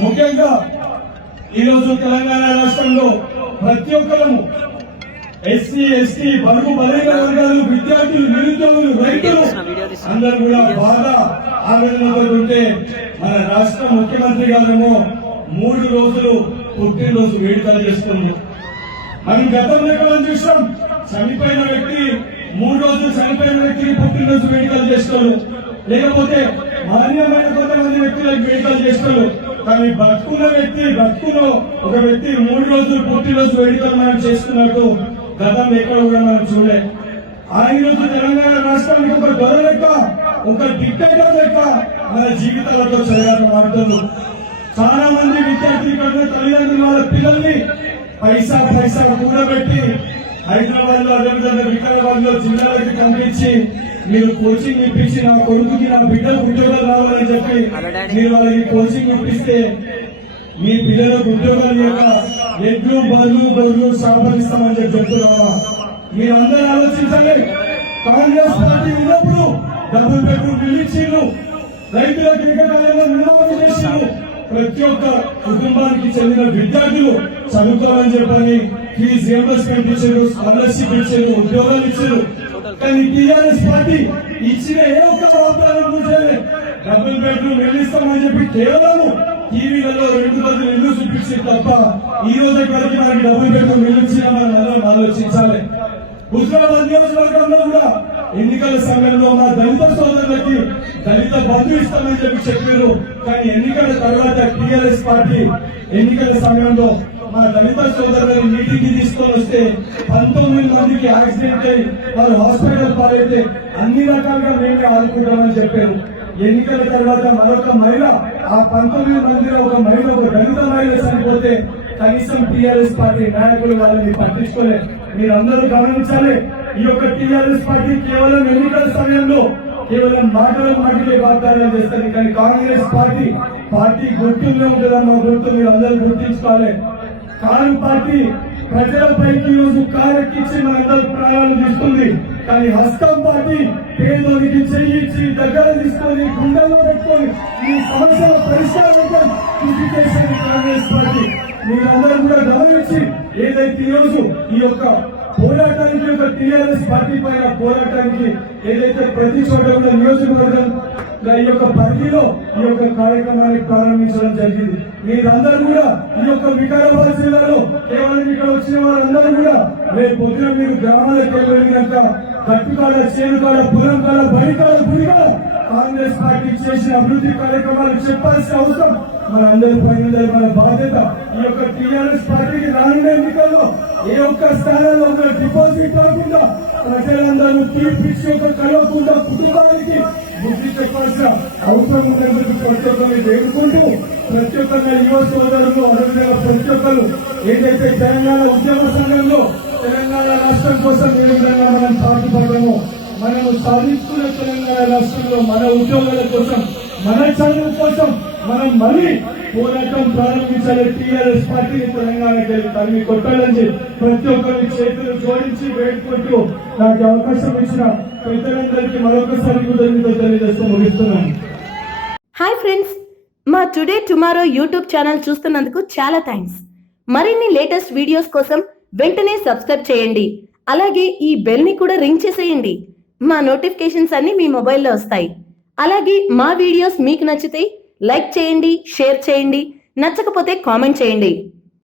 ముఖ్యంగా ఈరోజు తెలంగాణ రాష్ట్రంలో ప్రతి ఒక్కరము ఎస్సీ ఎస్టీ బడుగు బలైన వర్గాలు విద్యార్థులు నిరుద్యోగులు రైతులు అందరూ కూడా బాగా ఆవేదనతో ఉంటే మన రాష్ట్ర ముఖ్యమంత్రి గారేమో 3 రోజులు పుట్టినరోజు వేడుకలు చేస్తున్నారు. మనం గతంలో మనం చూసాం, చనిపోయిన వ్యక్తి 3 రోజులు చనిపోయిన వ్యక్తికి పుట్టినరోజు వేడుకలు చేస్తారు, లేకపోతే మాన్యమైన కొంతమంది వ్యక్తులకు వేడుకలు చేస్తారు. కానీ బతుకులో ఒక వ్యక్తి 3 రోజులు పుట్టినరోజు వేడుకలు మనం చేస్తున్నట్టు గతం ఎక్కడ కూడా మనం చూడలే. ఆ రోజు తెలంగాణ రాష్ట్రానికి ఒక దొర లెక్క, ఒక డిక్టేటర్ లెక్క మన జీవితాలతో చదివారు మాటలు. చాలా మంది విద్యార్థులు తల్లిదండ్రులు వాళ్ళ పిల్లల్ని పైసా కూడబెట్టి హైదరాబాద్ లో అదేవిధంగా వికారాబాద్ లో జిల్లాలకి పంపించి మీరు కోచింగ్ ఇప్పించి నా కొడుకుకి నా బిడ్డకు ఉద్యోగాలు రావాలని చెప్పి మీరు వాళ్ళకి కోచింగ్ ఇప్పిస్తే మీ పిల్లలకు ఉద్యోగాలు లేక ఎడ్లు బర్లు సంపాదిస్తామని చెప్పి చెప్తున్నావా? మీరందరూ ఆలోచించండి. కాంగ్రెస్ పార్టీ ఉన్నప్పుడు డబుల్ బెడ్రూమ్ ఇల్లు, రైతులకు ఏకకాలంలో నిర్మాణం చేసిండ్రు. ప్రతి ఒక్క కుటుంబానికి చెందిన విద్యార్థులు చదువుకోవాలని చెప్పని ఫీజు రియంబర్స్మెంట్ ఇచ్చారు, స్కాలర్షిప్ ఇచ్చారు, ఉద్యోగాలు ఇచ్చారు. కానీ టీఆర్ఎస్ పార్టీ ఇచ్చిన ఏ ఒక్క వాగ్దానం చూసే డబుల్ బెడ్రూమ్ ఇల్లు ఇస్తామని చెప్పి కేవలం టీవీలలో 2 రోజులు ఇల్లు చూపించి తప్ప ఈ రోజు వరకు మనకి డబుల్ బెడ్రూమ్ ఇల్లు ఇచ్చినా మనం అందరం ఆలోచించాలి. హుజరాబాద్ నియోజకవర్గంలో కూడా ఎన్నికల సమయంలో మా దళిత సోదరులకి దళిత బంధు ఇస్తామని చెప్పారు. కానీ ఎన్నికల తర్వాత టీఆర్ఎస్ పార్టీ ఎన్నికల సమయంలో మా దళిత సోదరులను మీటింగ్ తీసుకొని వస్తే 19 మందికి యాక్సిడెంట్ అయి వారు హాస్పిటల్ పాలైతే అన్ని రకాలుగా మేమే ఆదుకుంటామని చెప్పారు. ఎన్నికల తర్వాత మరొక మహిళ, ఆ 19 మందిలో ఒక మహిళ, ఒక దళిత మహిళ చనిపోతే కనీసం టీఆర్ఎస్ పార్టీ నాయకులు వాళ్ళని పట్టించుకోలే. మీరందరూ గమనించాలి, ఈ యొక్క టీఆర్ఎస్ పార్టీ కేవలం ఎన్నికల సమయంలో కేవలం మాటలే వాగ్దానాలు చేస్తారు. కానీ కాంగ్రెస్ పార్టీ గుర్తుల్లో ఉంటుందన్న గుర్తు మీరు అందరూ గుర్తించుకోవాలి. కారు పార్టీ ప్రజలపైకి ఈరోజు కారెక్కించి మనందరూ ప్రాణాలు తీస్తుంది. కానీ హస్తం పార్టీ పేదోనికి చెయ్యించి దగ్గర తీసుకొని గుండెల్లో పెట్టుకొని ఈ సమస్యల పరిష్కారం కృషి చేసేది కాంగ్రెస్ పార్టీ. మీరందరూ కూడా గమనించి ఏదైతే ఈరోజు ఈ యొక్క పోరాటానికి, ఒక టీఆర్ఎస్ పార్టీ పైన పోరాటానికి ఏదైతే ప్రతి చోట కూడా నియోజకవర్గం ఈ యొక్క పరిధిలో ఈ యొక్క కార్యక్రమాన్ని ప్రారంభించడం జరిగింది. మీరందరూ కూడా ఈ యొక్క వికారాబాద్ జిల్లాలో కేవలం ఇక్కడ వచ్చిన వారందరూ కూడా రేపు పొద్దున మీరు గ్రామాలకు వెళ్ళినాక గట్టుకాడ, చేనుకాడ, పురంకాడ, బడికాడ, గుడికాడ కాంగ్రెస్ పార్టీ చేసిన అభివృద్ధి కార్యక్రమాలు చెప్పాల్సిన అవసరం మన అందరి పైన, మన బాధ్యత. ఈ యొక్క టీఆర్ఎస్ పార్టీకి రానున్న ఎన్నికల్లో ఏ ఒక్క స్థానంలో ఉన్న డిపాజిట్ కాకుండా ప్రజలందరూ తీర్పిచ్చి ఒక కలవకుండా కుటుంబానికి బుద్ధి చెప్పాల్సిన అవసరం ఉన్నందుకు ప్రతి ఒక్కరిని వేడుకుంటూ ప్రతి ఒక్కరి యువ సోదరులు అదేవిధంగా ప్రతి ఒక్కరు ఏదైతే తెలంగాణ ఉద్యమ సంఘంలో తెలంగాణ రాష్ట్రం కోసం ఏ విధంగా మనం పాటుపడము, మనము సాధించుకున్న తెలంగాణ రాష్ట్రంలో మన ఉద్యోగాల కోసం, మన చదువు కోసం మనం మళ్ళీ పోరాటం ప్రారంభించాలి. టీఆర్ఎస్ పార్టీని తెలంగాణకి తరిమి కొట్టాలని ప్రతి ఒక్కరిని చేతులు జోడించి వేడుకుంటూ నాకు అవకాశం ఇచ్చిన పెద్దలందరికీ మరొకసారి కృతజ్ఞతలు తెలియజేస్తూ ముగిస్తున్నాను. హాయ్ ఫ్రెండ్స్, మా టుడే టుమారో యూట్యూబ్ ఛానల్ చూస్తున్నందుకు చాలా థ్యాంక్స్. మరిన్ని లేటెస్ట్ వీడియోస్ కోసం వెంటనే సబ్స్క్రైబ్ చేయండి. అలాగే ఈ బెల్ ని కూడా రింగ్ చేసేయండి. మా నోటిఫికేషన్స్ అన్ని మీ మొబైల్లో వస్తాయి. అలాగే మా వీడియోస్ మీకు నచ్చితే లైక్ చేయండి, షేర్ చేయండి, నచ్చకపోతే కామెంట్ చేయండి.